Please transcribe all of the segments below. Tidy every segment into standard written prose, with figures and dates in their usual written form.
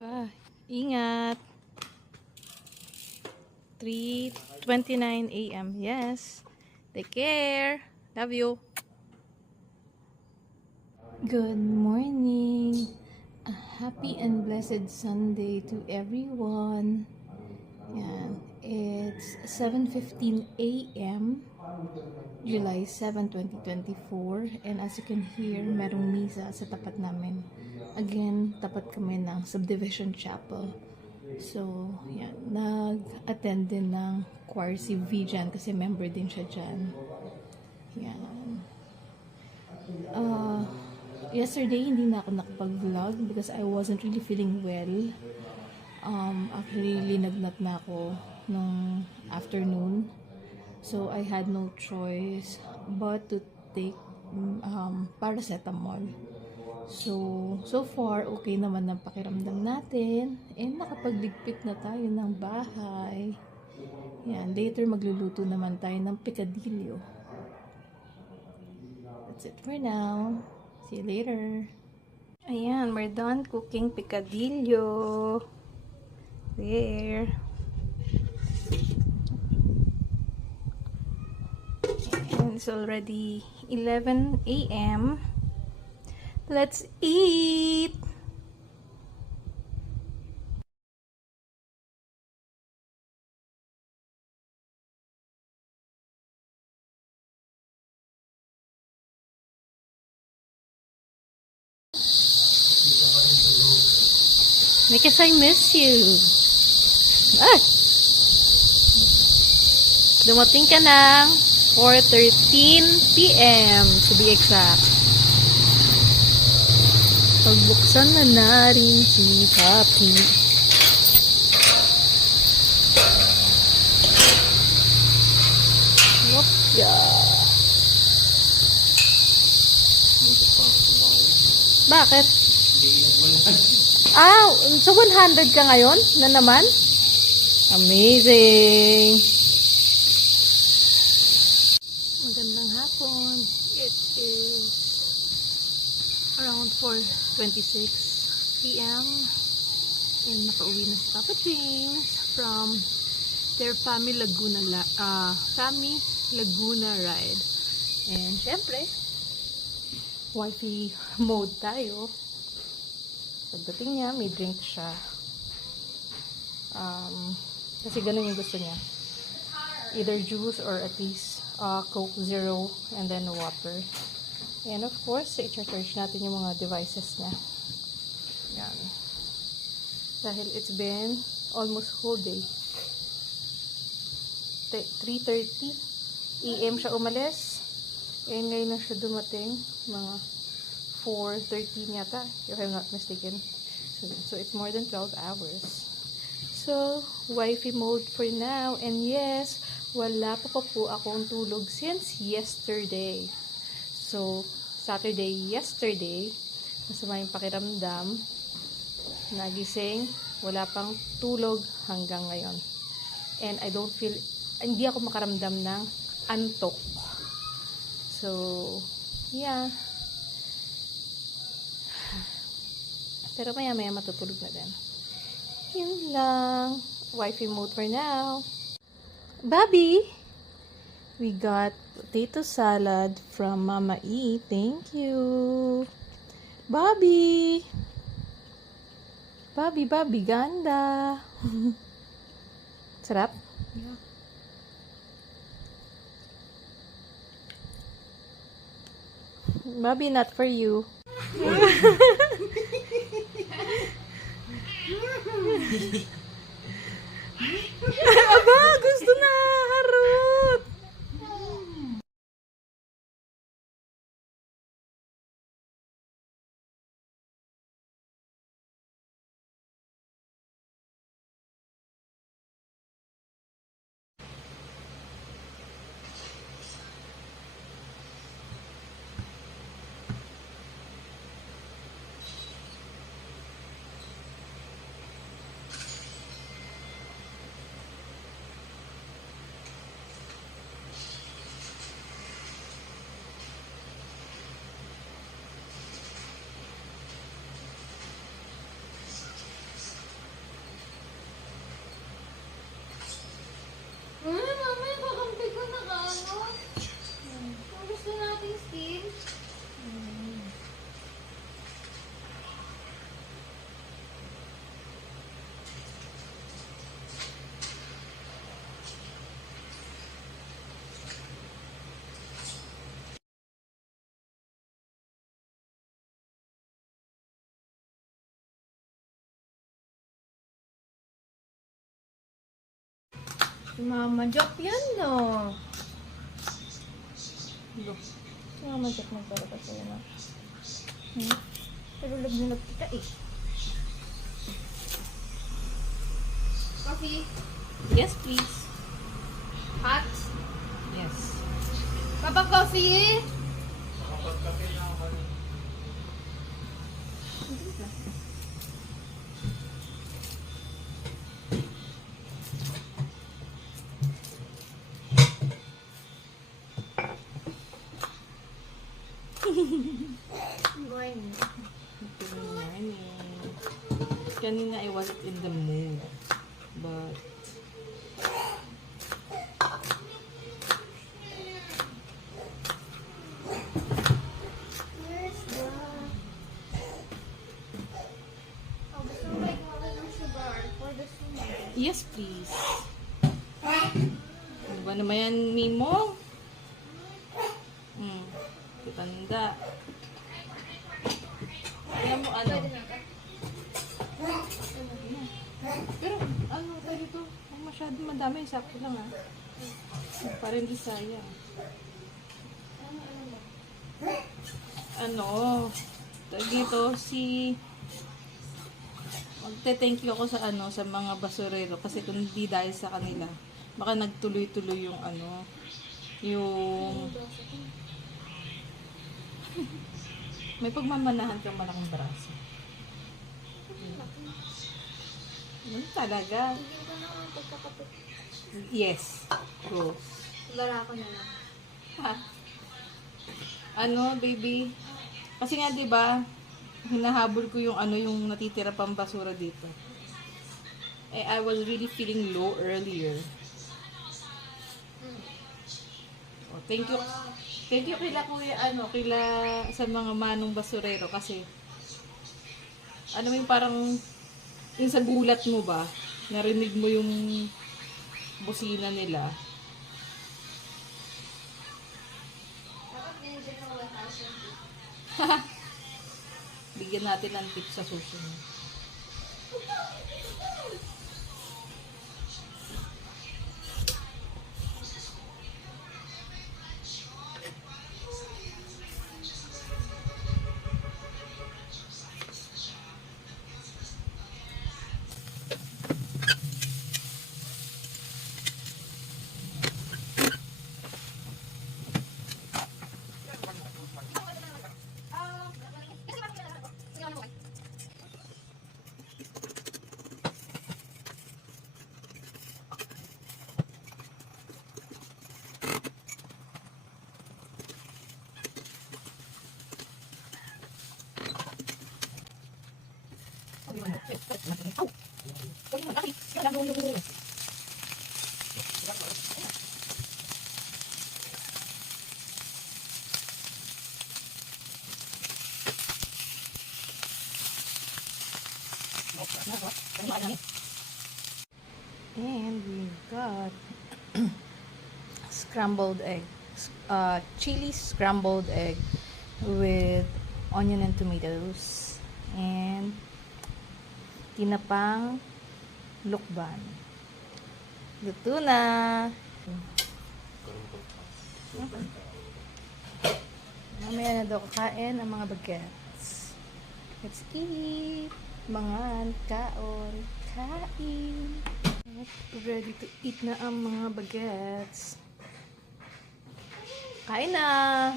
Ingat. 3:29 a.m. Yes. Take care. Love you. Good morning. A happy and blessed Sunday to everyone. Yan. It's 7:15 a.m. July 7, 2024. And as you can hear, merong misa sa tapat namin. Again, tapat kami ng Subdivision Chapel. So, yan. Nag-attend din ng choir si V dyan kasi member din siya dyan. Yan. Yesterday, hindi na ako nakapag-vlog because I wasn't really feeling well. Actually, linagnat na ako nung afternoon. So, I had no choice but to take paracetamol. So far, okay naman ang pakiramdam natin. And nakapagligpit na tayo ng bahay. Yan, later magluluto naman tayo ng picadillo. That's it for now. See you later. Ayan, we're done cooking picadillo. There. And it's already 11 a.m. Let's eat! Because I miss you. Ah! Dumating ka ng 4:13 p.m. to be exact. Pagbuksan na rin si Papi. Wopya. Bakit? So 100 ka ngayon? Na naman? Amazing! Magandang hapon. It is around 4:26 p.m. and nakauwi na si Papa James from their Family Laguna ride. And syempre, wifey mode tayo. Pagdating niya, may drink siya. Kasi ganun yung gusto niya. Either juice or at least Coke Zero and then water. And of course, i-charge natin yung mga devices niya. Yan. Dahil it's been almost whole day. 3:30 a.m. siya umalis. And ngayon na siya dumating. Mga 4:13 yata, if I'm not mistaken. So it's more than 12 hours. So, wifey mode for now. And yes, wala pa po akong tulog since yesterday. So, yesterday, masama yung pakiramdam, nagising, wala pang tulog hanggang ngayon. And I don't feel, hindi ako makaramdam ng antok. So, yeah. Pero maya matutulog na din. Yun lang. Wifey mode for now. Bobby! We got potato salad from Mama E. Thank you. Bobby! Bobby, ganda. Sarap? Yeah. Bobby, not for you. Aba, gusto na harot. Mama Jock yan, no? Look. Si Mama Jock nagpalabas sa'yo, no? Pero lagnilog kita eh. Coffee? Yes, please. Hot? Yes. Papa, coffee? Morning. Good morning. Kanina I wasn't in the mood. But Where's the... Oh, gusto mo ba ikaw ng sugar for the sugar? yes, please. Ano ba naman yan, Mimo? Kitanda. Alam mo ano? Pwede na ka? Pero ano tayo dito? Ay, masyadong madami. Sakto lang ah. Para hindi sayang. Ano? Tayo dito si... Magte-thank you ako sa ano, sa mga basurero. Kasi kung hindi dahil sa kanila, baka nagtuloy-tuloy yung ano, yung... May pagmamanahan kang malaking braso. Ano talaga? Hindi ko na ang pagkakapit. Yes. Go. Bara ko na lang. Ha? Ano, baby? Kasi nga, di ba, hinahabol ko yung ano, yung natitira pang basura dito. Eh, I was really feeling low earlier. Oh, thank you. Thank you kila kuya, ano, kila sa mga manong basurero kasi ano yung parang yung sa gulat mo ba, narinig mo yung busina nila. Dapat binigyan ng 1,000. Bigyan natin ng tips sa susunod. And we got scrambled egg, chili scrambled egg with onion and tomatoes, and tinapang lukban. Luto na! Mamaya na daw kakain ang mga bagets. Let's eat! Mga kaon, kain! Ready to eat na ang mga bagets. Kain na!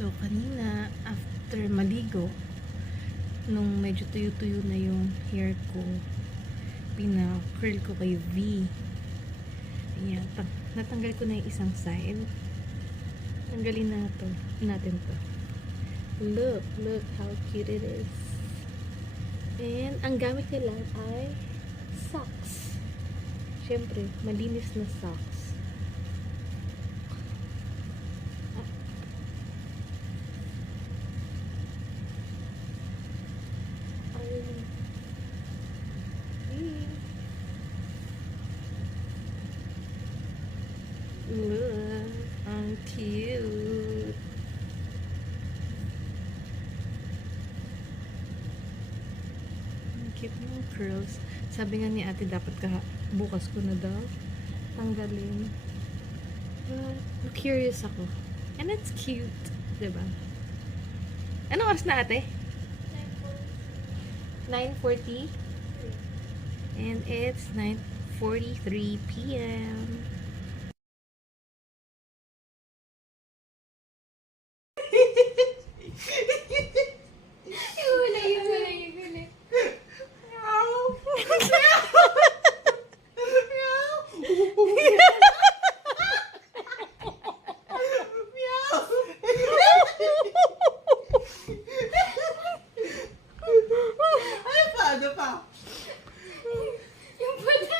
So, kanina, after maligo, nung medyo tuyo-tuyo na yung hair ko, pina-curl ko kay V. Ayan, natanggal ko na yung isang side. Tanggalin na natin to. Look how cute it is. And, ang gamit nila ay socks. Siyempre, malinis na socks. Ang cute. Ang cute ng curls. Sabi nga ni ate, dapat bukas ko na daw tanggalin. But, curious ako. And it's cute. Diba? Anong oras na ate? 9:40. And it's 9:43 p.m. Yung huli. Ano pa? Yung pala.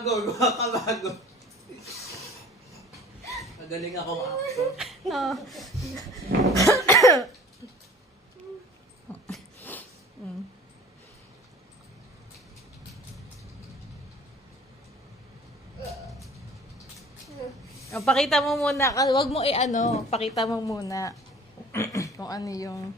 Gumakabago. Magaling akong actor. Oh. Mm. Oh, pakita mo muna. Wag mo ano, pakita mo muna kung ano yung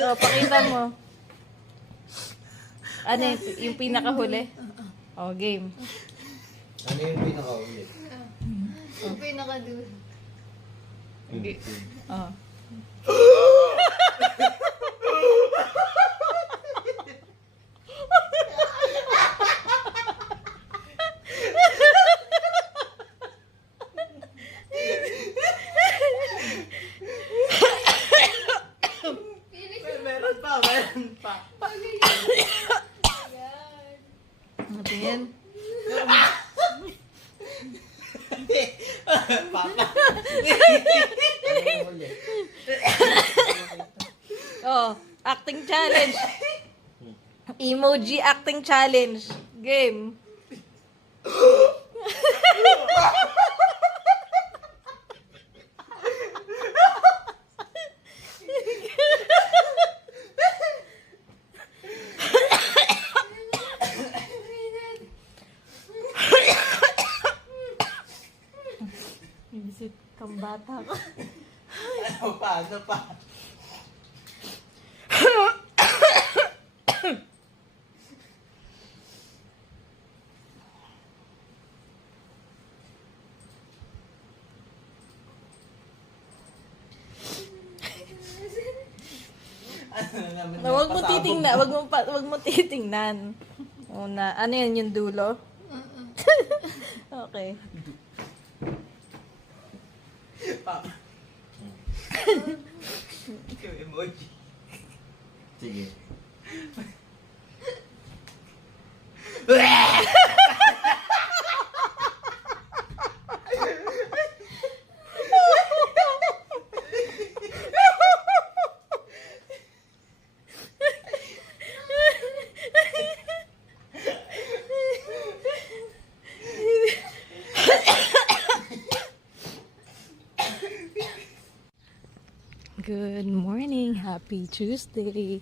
oh, pakita mo. Ano yung pinakahuli? Oh, game. Ano yung pinaka-ulit? Yung pinaka-dude. Oh. Meron pa. Ano yan? Papa. Oh, acting challenge. Emoji acting challenge. Game. Visit kang bata ko. Ano pa? Wag mo titingnan, wag mo titingnan. Una, ano yan yung dulo? Okay. Papa. Yung emoji. Sige. Good morning, happy Tuesday.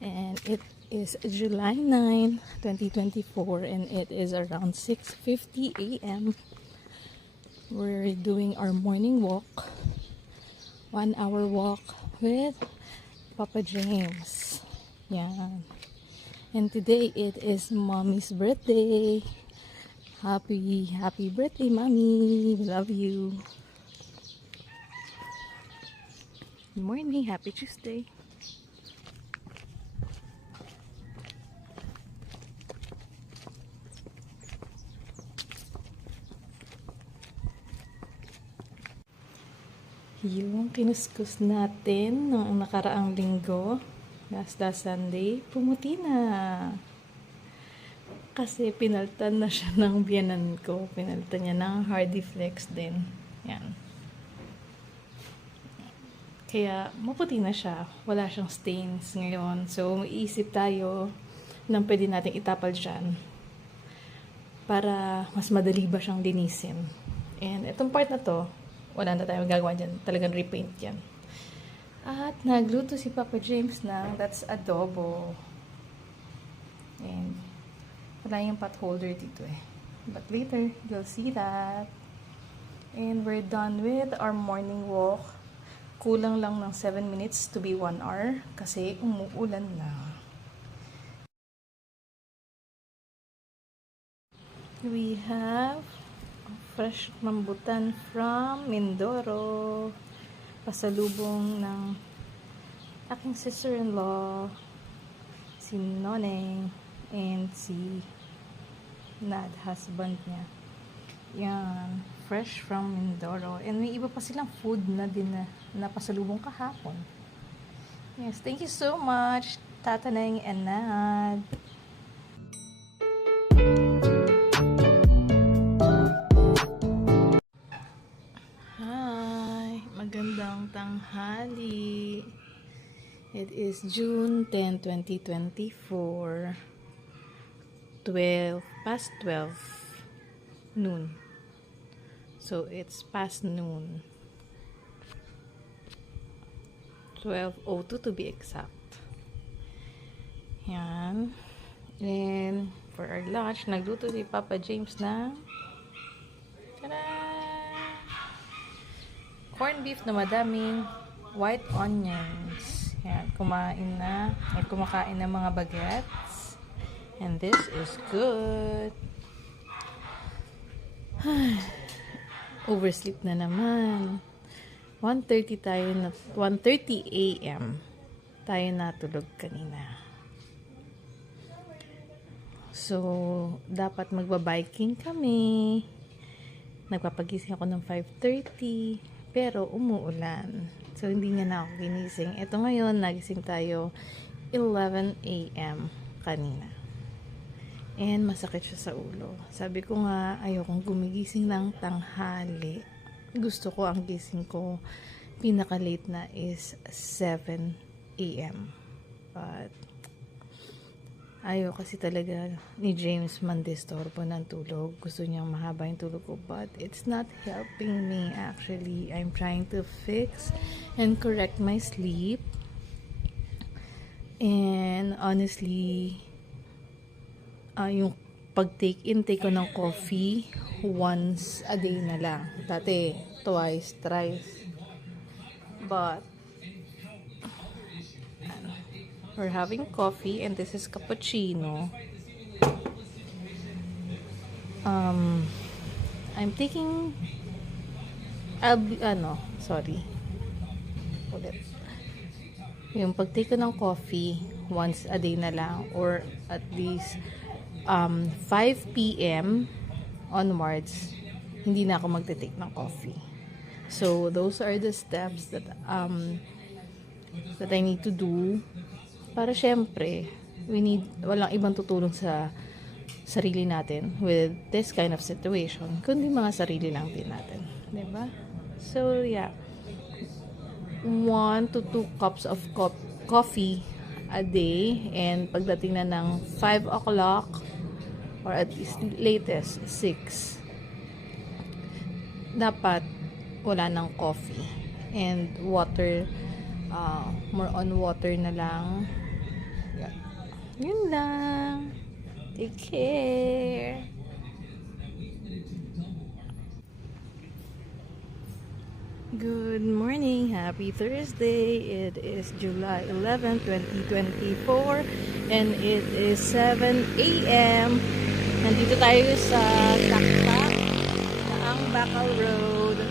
And it is July 9, 2024 and it is around 6:50 a.m. We're doing our morning walk. 1 hour walk with Papa James. Yan. And today it is Mommy's birthday. Happy birthday, Mommy. We love you. Good morning. Happy Tuesday. Yung kinuskus natin noong nakaraang linggo, last Sunday, pumuti na. Kasi pinaltan na siya ng biyanan ko. Pinaltan niya ng Hardy Flex din. Yan. Kaya maputi na siya. Wala siyang stains ngayon. So, iisip tayo ng pwede nating itapal dyan para mas madali ba siyang linisin. And itong part na to, wala na tayong gagawa dyan. Talagang repaint yan. At nagluto si Papa James ng that's adobo. And wala yung pot holder dito eh. But later, you'll see that. And we're done with our morning walk. Kulang lang ng 7 minutes to be 1 hour kasi umuulan na. We have fresh rambutan from Mindoro. Pasalubong ng aking sister-in-law, si Noneng, and si Nad, husband niya. Yan, fresh from Mindoro. And may iba pa silang food na din na pasalubong kahapon. Yes, thank you so much, Tata Neng and Nad. Magandang tanghali. It is June 10, 2024. 12 noon. So it's past noon. 12:02 to be exact. Yan. And for our lunch, nagluto si Papa James na corned beef na madaming white onions. Yan, kumakain ng mga bagets. And this is good. Oversleep na naman. 1:30 a.m. tayo natulog kanina. So, dapat magbabiking kami. Nagpapagising ako ng 5:30. Pero umuulan. So, hindi niya na ako ginising. Ito ngayon, nagising tayo 11 a.m. kanina. And masakit siya sa ulo. Sabi ko nga, ayokong gumigising ng tanghali. Gusto ko ang gising ko, pinaka-late na is 7 a.m. But, ayaw kasi talaga ni James mandistorbo ng tulog. Gusto niyang mahaba yung tulog ko. But it's not helping me actually. I'm trying to fix and correct my sleep. And honestly, yung intake ko ng coffee, once a day na lang. Dati, twice, thrice. But, we're having coffee and this is cappuccino. I'm taking ulit. Yung pag-take ko ng coffee once a day na lang or at least 5 p.m. onwards, hindi na ako magte-take ng coffee. So those are the steps that I need to do. Para syempre, walang ibang tutulong sa sarili natin with this kind of situation, kundi mga sarili lang din natin. Diba? So, yeah. 1 to 2 cups of coffee a day. And pagdating na ng 5 o'clock, or at least latest, 6, dapat wala ng coffee. And water, more on water na lang. Yun lang. Take care. Good morning. Happy Thursday. It is July 11, 2024 and it is 7 a.m. Nandito tayo sa Taktak na ang Bacal Road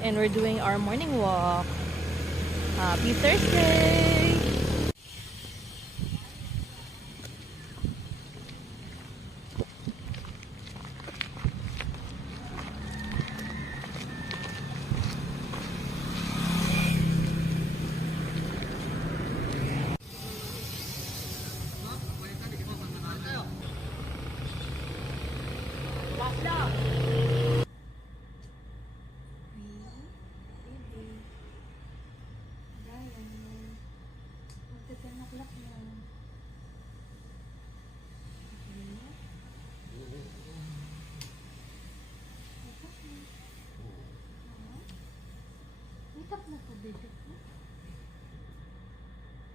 and we're doing our morning walk. Happy Thursday! Wake up na po, baby ko.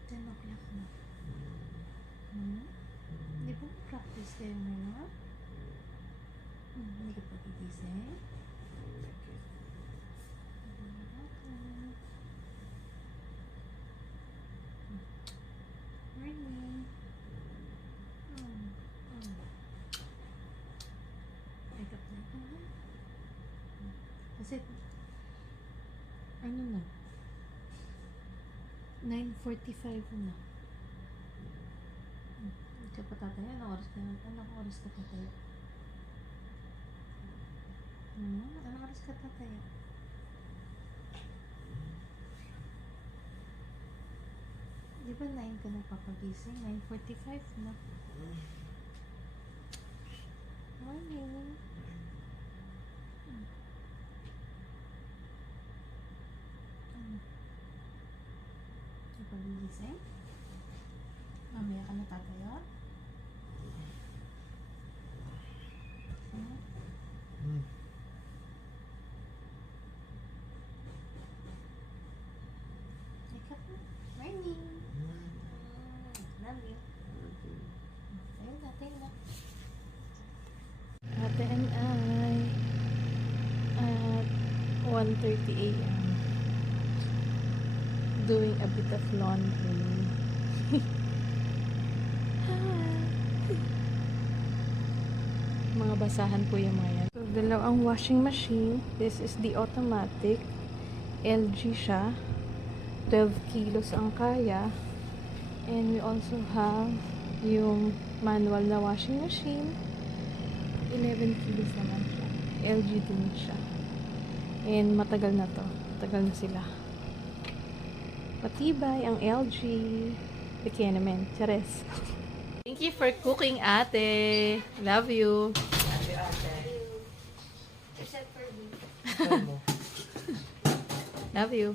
10 o'clock na. Di ba practice kayo ngayon? Hindi ka pa gigising? Morning. Wake up na ito, ha? Kasi, ano na? 9:45 na. Hindi ka pa tataya? Anong oras ka tataya? Anong oras ka tataya? Di ba 9 ka nagpapagising? 9:45 na. Morning. Pagigising? Mamaya ka na tatayo? Wake up na. Morning! Love you. Ayun na, tayo na. Ate and I at 1:30 a.m. doing a bit of laundry. Mga basahan po yung mga yan. So, dalawang washing machine. This is the automatic. LG siya. 12 kilos ang kaya. And we also have yung manual na washing machine. 11 kilos naman siya. LG din siya. And matagal na to. Matagal na sila. Matibay ang LG. Kaya naman. Chares. Thank you for cooking, ate. Love you. Except for me. Love you.